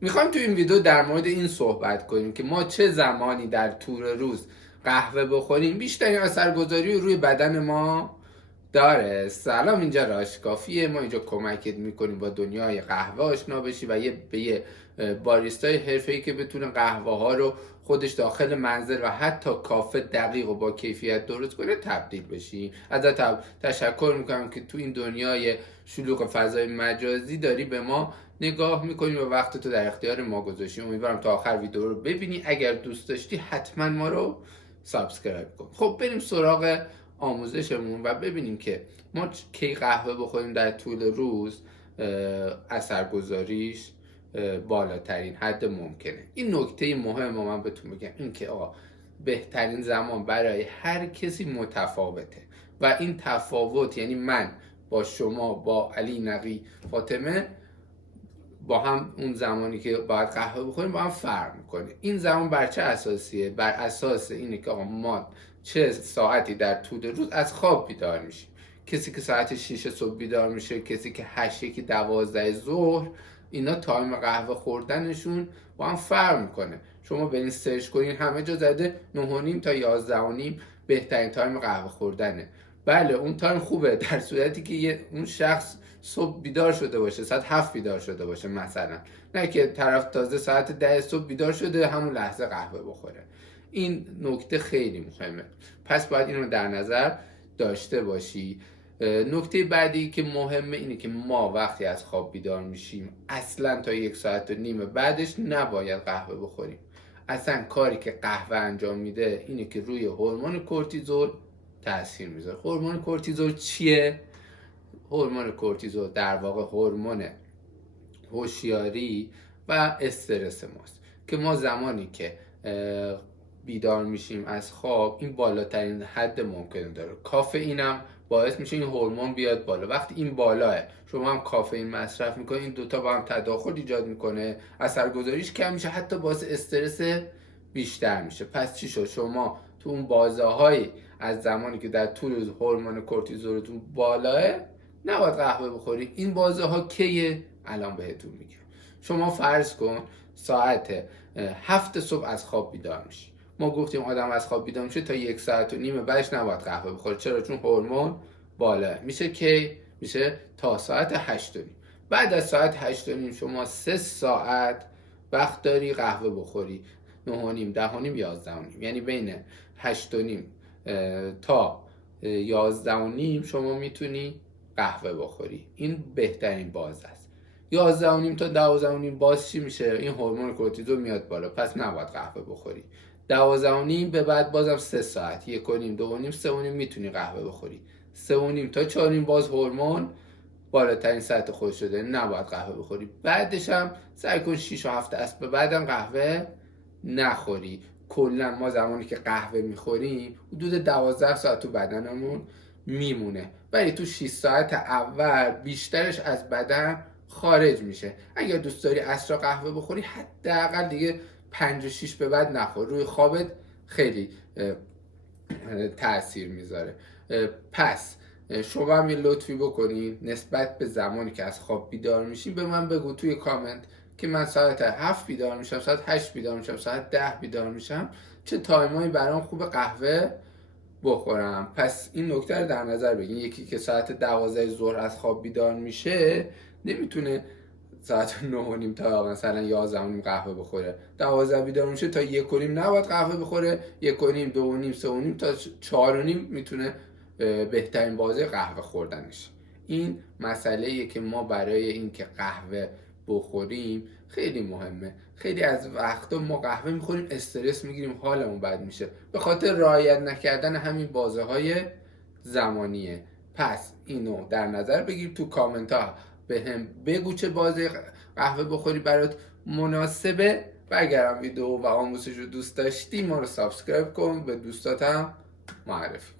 میخوایم تو این ویدیو در مورد این صحبت کنیم که ما چه زمانی در طول روز قهوه بخوریم بیشترین اثرگذاری روی بدن ما داره. سلام، اینجا راشکافیه. ما اینجا کمکت میکنیم با دنیای قهوه آشنا بشی و به یه باریستای حرفه‌ای که بتونه قهوه ها رو خودش داخل منزل و حتی کافه دقیق و با کیفیت درست کنه تبدیل بشی. ازت تشکر میکنم که تو این دنیای شلوغ فضای مجازی داری به ما نگاه میکنی و وقت تو در اختیار ما گذاشتی. امیدوارم تا آخر ویدیو رو ببینی. اگر دوست داشتی حتما ما رو سابسکرایب کن. خب بریم سراغ آموزشمون و ببینیم که ما کی قهوه بخوریم در طول روز اثرگذاریش بالاترین حد ممکنه. این نکته مهم من بهتون بگم، این که آقا بهترین زمان برای هر کسی متفاوته و این تفاوت یعنی من با شما، با علی، نقی، فاطمه با هم اون زمانی که باید قهوه بخوریم با هم فرق میکنه. این زمان بر چه اساسیه؟ بر اساس اینه که آقا ما چه ساعتی در طول روز از خواب بیدار میشیم. کسی که ساعت 6 صبح بیدار میشه، کسی که 8، یکی 12 ظهر، اینا تایم قهوه خوردنشون با هم فرق میکنه. شما برین سرچ کنین همه جا زده 9:30 تا 11:30 بهترین تایم قهوه خوردنه. بله اون تایم خوبه در صورتی که اون شخص صبح بیدار شده باشه، ساعت 7 بیدار شده باشه مثلا، نه که طرف تازه ساعت 10 صبح بیدار شده همون لحظه قهوه بخوره. این نکته خیلی مهمه، پس باید اینو در نظر داشته باشی. نکته بعدی که مهمه اینه که ما وقتی از خواب بیدار میشیم اصلا تا 1.5 ساعت بعدش نباید قهوه بخوریم. اصلا کاری که قهوه انجام میده اینه که روی هورمون کورتیزول تاثیر میذاره. هورمون کورتیزول چیه؟ هورمون کورتیزول در واقع هورمون هوشیاری و استرس ماست که ما زمانی که بیدار میشیم از خواب این بالاترین حد ممکن داره. کافئین هم باعث میشه این هورمون بیاد بالا. وقتی این بالاه شما هم کافئین مصرف میکنید، این دوتا با هم تداخل ایجاد میکنه، اثرگذاریش کم میشه، حتی باعث استرس بیشتر میشه. پس چی شد؟ شما تو اون بازه‌های از زمانی که در طول روز هورمون کورتیزولتون بالاه نباید قهوه بخوری. این بازه ها کیه؟ الان بهتون میگم. شما فرض کن ساعت 7 صبح از خواب بیدار میشی. ما گفتیم آدم از خواب بیدار میشه تا 1.5 ساعت بعدش نباید قهوه بخوره. چرا؟ چون هورمون بالاه. میشه کی؟ میشه تا ساعت 8:30. بعد از ساعت 8:30 شما 3 ساعت وقت داری قهوه بخوری. 9:30، 10:30، 11:30. یعنی بین 8:30 تا 11:30 شما میتونی قهوه بخوری. این بهترین باز است. 11:30 تا 12:30 باز چی میشه؟ این هورمون کورتیزول میاد بالا، پس نباید قهوه بخوری. 12:30 به بعد بازم 3 ساعت، 1:30، 2:30، 3:30 میتونی قهوه بخوری. 3:30 تا 4:30 باز هورمون بالاترین سطح خود شده، نباید قهوه بخوری. بعدش هم سعی کن 6 و 7 است به بعدم قهوه نخوری. کلا ما زمانی که قهوه میخوریم حدود 12 ساعت تو بدنمون میمونه، ولی تو 6 ساعت اول بیشترش از بدن خارج میشه. اگر دوست داری عصر قهوه بخوری حداقل دیگه 5 و 6 به بعد نخور، روی خوابت خیلی تأثیر میذاره. پس شما هم یه لطفی بکنین نسبت به زمانی که از خواب بیدار میشین به من بگو توی کامنت که من ساعت 7 بیدار میشم، ساعت 8 بیدار میشم، ساعت 10 بیدار میشم، چه تایمایی برام خوب قهوه بخورم. پس این نکته رو در نظر بگین. یکی که ساعت 12 ظهر از خواب بیدار میشه نمیتونه ساعت 9:30 تا مثلا 11:30 قهوه بخوره. 12 بیدار میشه تا 1:30 نباید قهوه بخوره. 1:30، 2:30، 3:30 تا 4:30 میتونه بهترین بازه قهوه خوردنش. این مسئله‌ایه که ما برای این که قهوه بخوریم خیلی مهمه. خیلی از وقتا ما قهوه میخوریم استرس میگیریم، حالمون بد میشه به خاطر رعایت نکردن همین بازه های زمانیه. پس اینو در نظر بگیر. تو کامنت ها به هم بگو چه بازه قهوه بخوری برات مناسبه و اگرم ویدیو و آموزش رو دوست داشتی ما رو سابسکرایب کن، به دوستاتم معرفی.